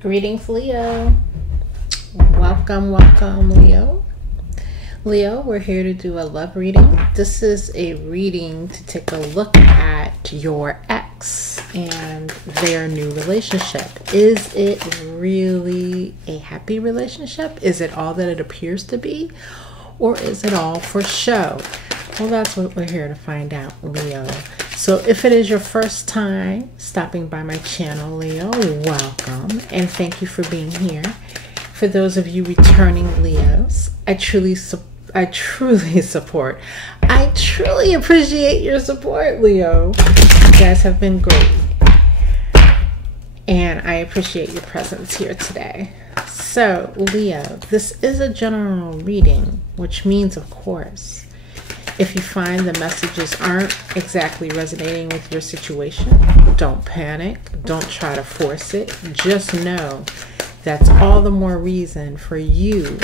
Greetings, Leo. Welcome, Leo. Leo, we're here to do a love reading. This is a reading to take a look at your ex and their new relationship. Is it really a happy relationship? Is it all that it appears to be? Or is it all for show? Well, that's what we're here to find out, Leo. So if it is your first time stopping by my channel, Leo, welcome and thank you for being here. For those of you returning Leos, I truly appreciate your support, Leo. You guys have been great. And I appreciate your presence here today. So, Leo, this is a general reading, which means, of course, if you find the messages aren't exactly resonating with your situation, don't panic. Don't try to force it. Just know that's all the more reason for you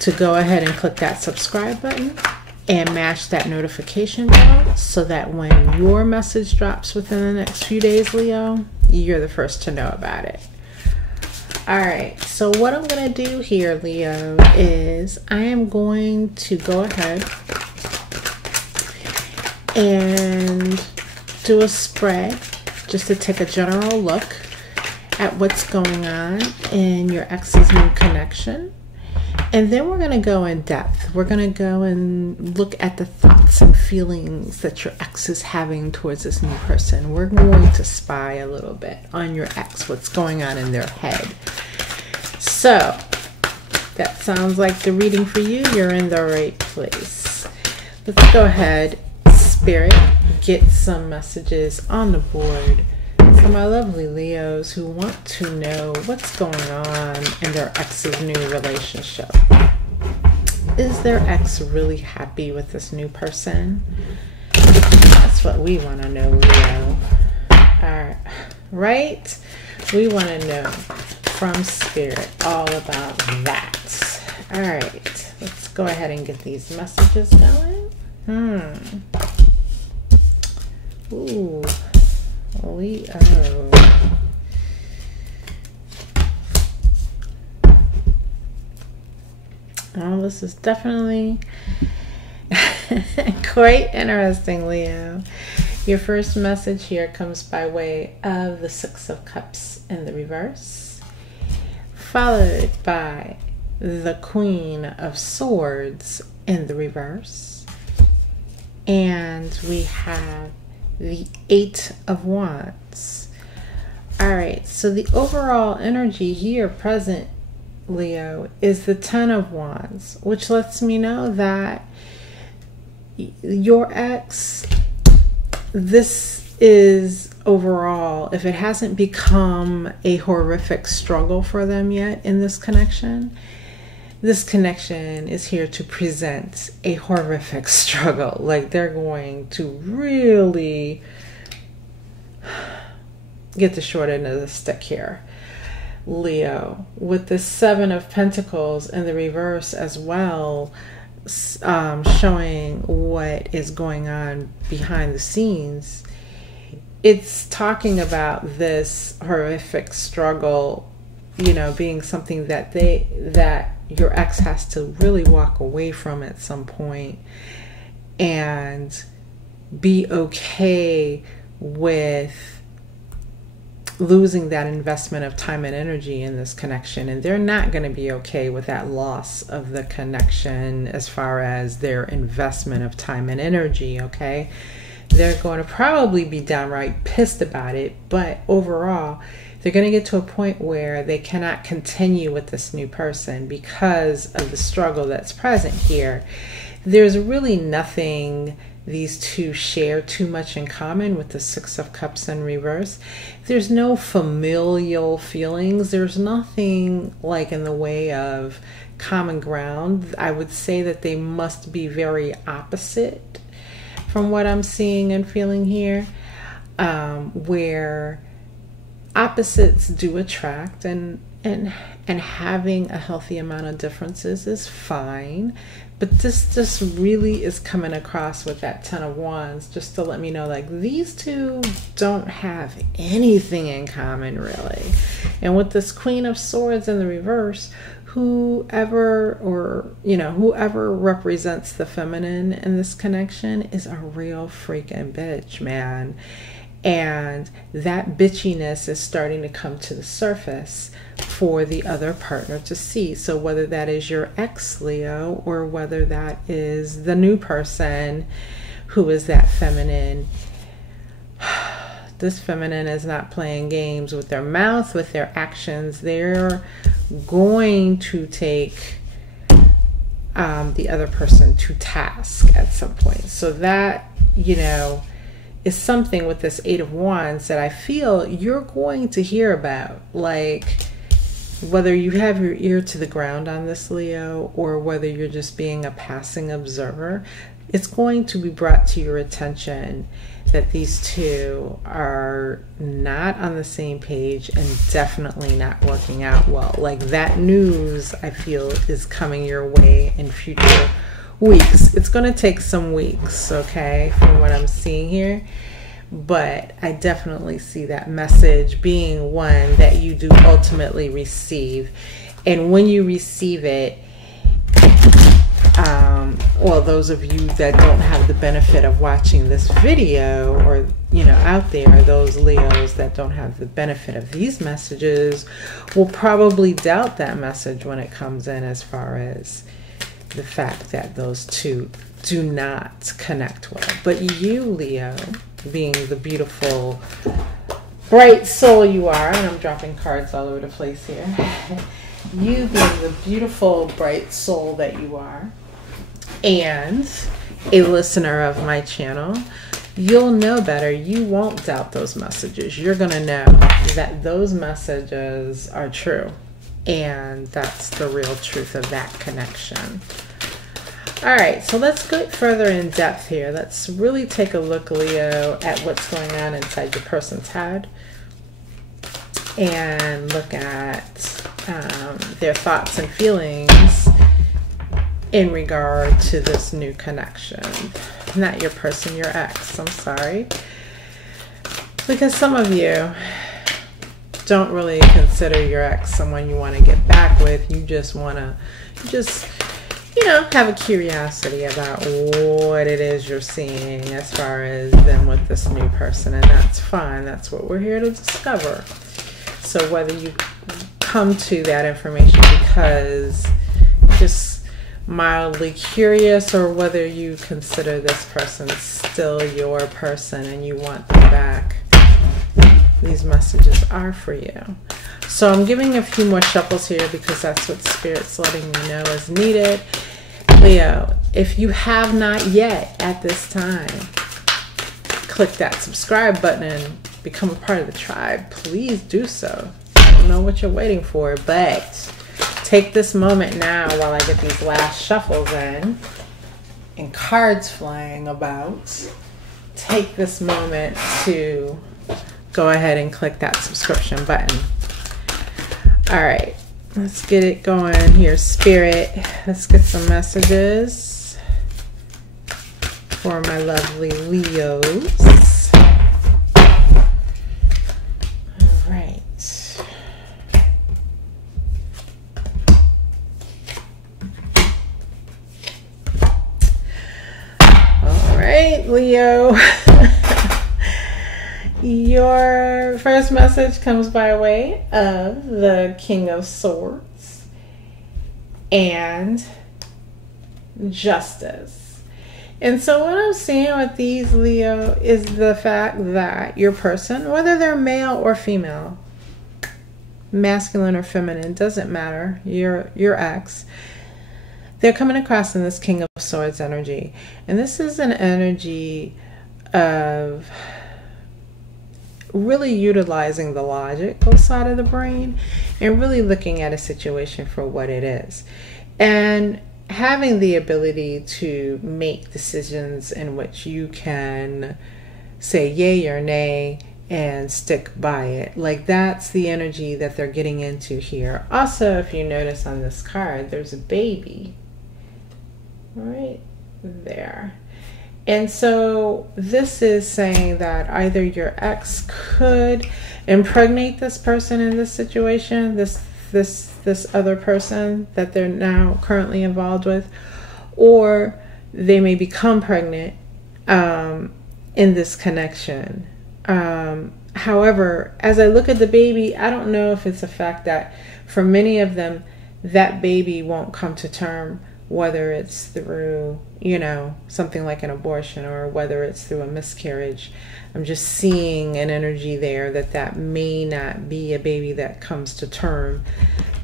to go ahead and click that subscribe button and mash that notification bell so that when your message drops within the next few days, Leo, you're the first to know about it. All right, so what I'm going to do here, Leo, is I am going to go ahead and do a spread just to take a general look at what's going on in your ex's new connection. And then we're going to go in depth. We're going to go and look at the thoughts and feelings that your ex is having towards this new person. We're going to spy a little bit on your ex, what's going on in their head. So that sounds like the reading for you. You're in the right place. Let's go ahead, Spirit, get some messages on the board for my lovely Leos who want to know what's going on in their ex's new relationship. Is their ex really happy with this new person? That's what we want to know, Leo. All right? We want to know from Spirit all about that. All right. Let's go ahead and get these messages going. Ooh. Leo. Oh, this is definitely quite interesting, Leo. Your first message here comes by way of the Six of Cups in the reverse, followed by the Queen of Swords in the reverse, and we have the Eight of Wands. All right, so the overall energy here present, Leo, is the Ten of Wands, which lets me know that your ex, this is overall, if it hasn't become a horrific struggle for them yet in this connection, this connection is here to present a horrific struggle. Like they're going to really get the short end of the stick here, Leo. With the Seven of Pentacles in the reverse as well, showing what is going on behind the scenes. It's talking about this horrific struggle, you know, being something that your ex has to really walk away from at some point and be okay with losing that investment of time and energy in this connection. And they're not going to be okay with that loss of the connection as far as their investment of time and energy, okay? They're going to probably be downright pissed about it, but overall, they're going to get to a point where they cannot continue with this new person because of the struggle that's present here. There's really nothing these two share too much in common with the Six of Cups in reverse. There's no familial feelings. There's nothing like in the way of common ground. I would say that they must be very opposite from what I'm seeing and feeling here, where opposites do attract, and having a healthy amount of differences is fine. But this really is coming across with that Ten of Wands, just to let me know, like, these two don't have anything in common, really. And with this Queen of Swords in the reverse, whoever represents the feminine in this connection is a real freaking bitch, man. And that bitchiness is starting to come to the surface for the other partner to see. So whether that is your ex, Leo, or whether that is the new person who is that feminine, this feminine is not playing games with their mouth, with their actions. They're going to take the other person to task at some point. So that, is something with this Eight of Wands that I feel you're going to hear about. Like, whether you have your ear to the ground on this, Leo, or whether you're just being a passing observer, it's going to be brought to your attention that these two are not on the same page and definitely not working out well. Like, that news, I feel, is coming your way in future weeks. It's going to take some weeks, okay, from what I'm seeing here. But I definitely see that message being one that you do ultimately receive. And when you receive it, well, those of you that don't have the benefit of watching this video, or out there, those Leos that don't have the benefit of these messages will probably doubt that message when it comes in, as far as the fact that those two do not connect well. But you, Leo, being the beautiful bright soul you are, and I'm dropping cards all over the place here, you being the beautiful bright soul that you are, and a listener of my channel, you'll know better. You won't doubt those messages. You're going to know that those messages are true, and that's the real truth of that connection. All right, so let's go further in depth here. Let's really take a look, Leo, at what's going on inside your person's head, and look at their thoughts and feelings in regard to this new connection. Not your person, your ex. I'm sorry. Because some of you don't really consider your ex someone you want to get back with. You just want to have a curiosity about what it is you're seeing as far as them with this new person. And that's fine. That's what we're here to discover. So whether you come to that information because just mildly curious, or whether you consider this person still your person and you want them back, these messages are for you. So I'm giving a few more shuffles here because that's what Spirit's letting me know is needed. Leo, if you have not yet at this time, click that subscribe button and become a part of the tribe. Please do so. I don't know what you're waiting for, but take this moment now while I get these last shuffles in and cards flying about. Take this moment to go ahead and click that subscription button. All right, let's get it going here, Spirit. Let's get some messages for my lovely Leos. All right. All right, Leo. Your first message comes by way of the King of Swords and Justice. And so what I'm seeing with these, Leo, is the fact that your person, whether they're male or female, masculine or feminine, doesn't matter, your ex, they're coming across in this King of Swords energy. And this is an energy of really utilizing the logical side of the brain and really looking at a situation for what it is, and having the ability to make decisions in which you can say yay or nay and stick by it. Like, that's the energy that they're getting into here. Also, if you notice on this card, there's a baby. And so what I'm seeing with these, Leo, is the fact that your person, whether they're male or female, masculine or feminine, doesn't matter, your person, they're coming across in this King of Swords energy. And this is an energy of really utilizing the logical side of the brain and really looking at a situation for what it is, and having the ability to make decisions in which you can say yay or nay and stick by it. Like, that's the energy that they're getting into here. Also, if you notice on this card, there's a baby. right there. And so this is saying that either your ex could impregnate this person in this situation, this other person that they're now currently involved with, or they may become pregnant in this connection. However, as I look at the baby, I don't know if it's a fact that for many of them, that baby won't come to term, whether it's through, something like an abortion or whether it's through a miscarriage. I'm just seeing an energy there that may not be a baby that comes to term,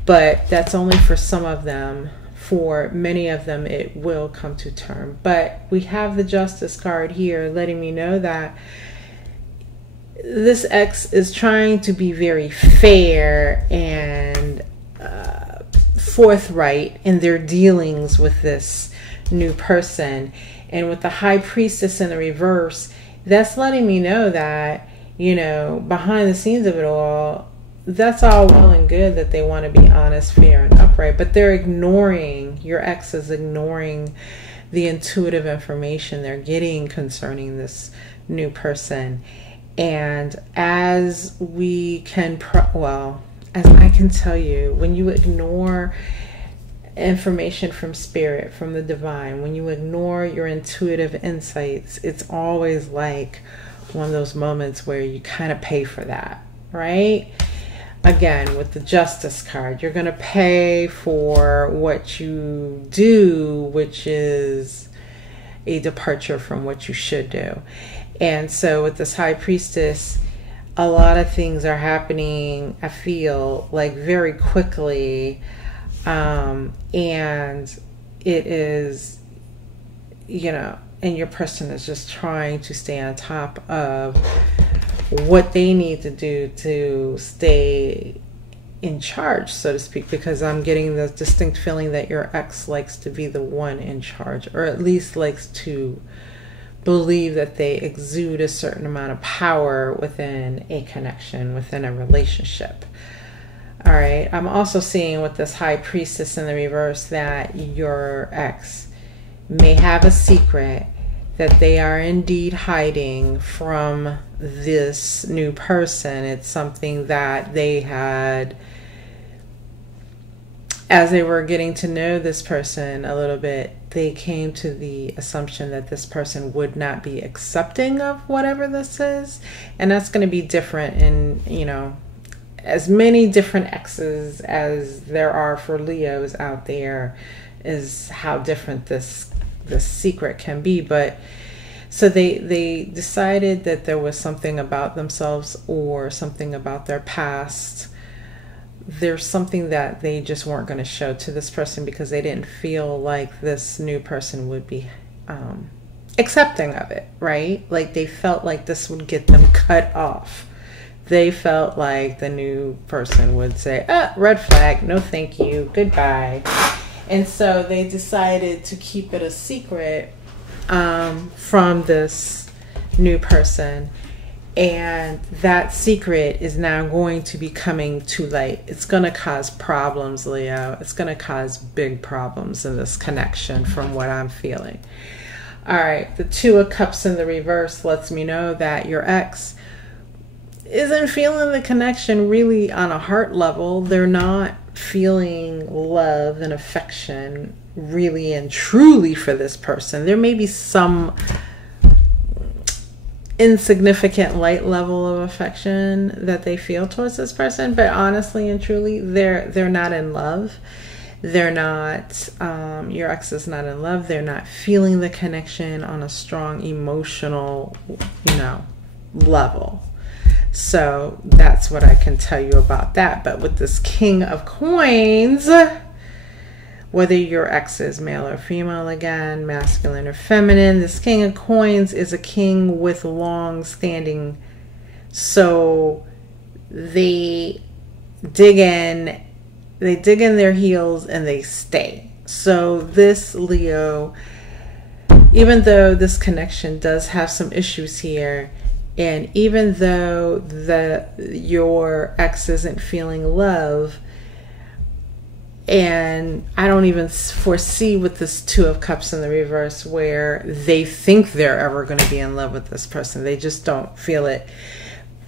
but that's only for some of them. For many of them, it will come to term. But we have the Justice card here letting me know that this ex is trying to be very fair and forthright in their dealings with this new person. And with the High Priestess in the reverse, that's letting me know that, behind the scenes of it all, that's all well and good that they want to be honest, fair, and upright, but they're ignoring, your ex is ignoring the intuitive information they're getting concerning this new person. And as we can, as I can tell you, when you ignore information from spirit, from the divine, when you ignore your intuitive insights, it's always like one of those moments where you kind of pay for that, right? Again, with the Justice card, you're going to pay for what you do, which is a departure from what you should do. And so with this High Priestess, a lot of things are happening, I feel like, very quickly. And it is, and your person is just trying to stay on top of what they need to do to stay in charge, so to speak, because I'm getting the distinct feeling that your ex likes to be the one in charge, or at least likes to believe that they exude a certain amount of power within a connection, within a relationship. All right. I'm also seeing with this High Priestess in the reverse that your ex may have a secret that they are indeed hiding from this new person. It's something that they had, as they were getting to know this person a little bit, they came to the assumption that this person would not be accepting of whatever this is. And that's going to be different in, as many different exes as there are for Leos out there, is how different this secret can be. But so they decided that there was something about themselves or something about their past. There's something that they just weren't going to show to this person because they didn't feel like this new person would be accepting of it, right? Like they felt like this would get them cut off. They felt like the new person would say, red flag, no thank you, goodbye. And so they decided to keep it a secret from this new person. And that secret is now going to be coming to light. It's going to cause problems, Leo. It's going to cause big problems in this connection from what I'm feeling. All right, the Two of Cups in the reverse lets me know that your ex isn't feeling the connection really on a heart level. They're not feeling love and affection really and truly for this person. There may be some insignificant light level of affection that they feel towards this person, but honestly and truly, they're not in love. They're not, your ex is not in love. They're not feeling the connection on a strong emotional, level. So that's what I can tell you about that. But with this King of Coins, whether your ex is male or female, again, masculine or feminine, this King of Coins is a king with long standing. So they dig in their heels and they stay. So this Leo, even though this connection does have some issues here, and even though your ex isn't feeling love, And I don't even foresee with this Two of Cups in the reverse where they think they're ever going to be in love with this person. They just don't feel it.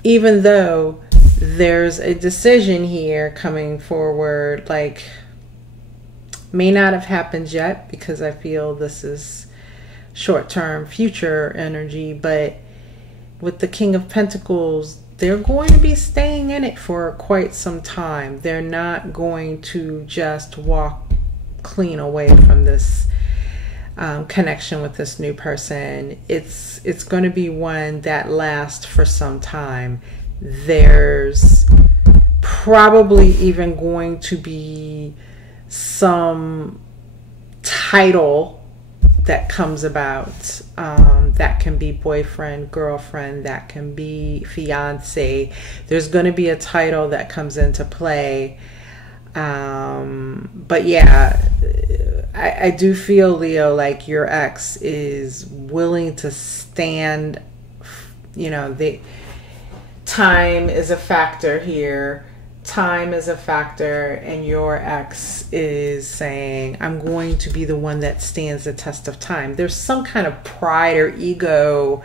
Even though there's a decision here coming forward, like, may not have happened yet because I feel this is short-term future energy, but with the King of Pentacles, they're going to be staying in it for quite some time. They're not going to just walk clean away from this connection with this new person. It's going to be one that lasts for some time. There's probably even going to be some title that comes about, that can be boyfriend, girlfriend, that can be fiance. There's going to be a title that comes into play. But yeah, I do feel, Leo, like your ex is willing to stand, you know, time is a factor here. Time is a factor, and your ex is saying, I'm going to be the one that stands the test of time. There's some kind of pride or ego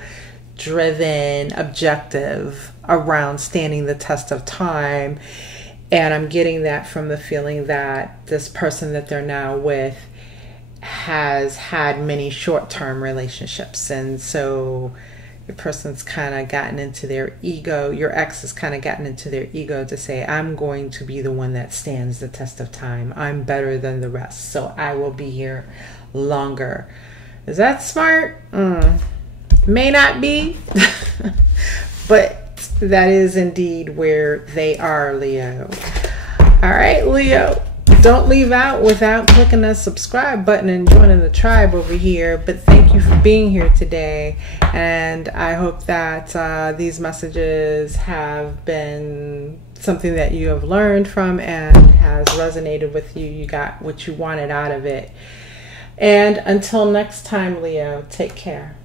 driven objective around standing the test of time. And I'm getting that from the feeling that this person that they're now with has had many short-term relationships. And so your person's kind of gotten into their ego. Your ex has kind of gotten into their ego to say, I'm going to be the one that stands the test of time. I'm better than the rest, so I will be here longer. Is that smart? May not be, but that is indeed where they are, Leo. All right, Leo. Don't leave out without clicking the subscribe button and joining the tribe over here. But thank you for being here today. And I hope that these messages have been something that you have learned from and has resonated with you. You got what you wanted out of it. And until next time, Leo, take care.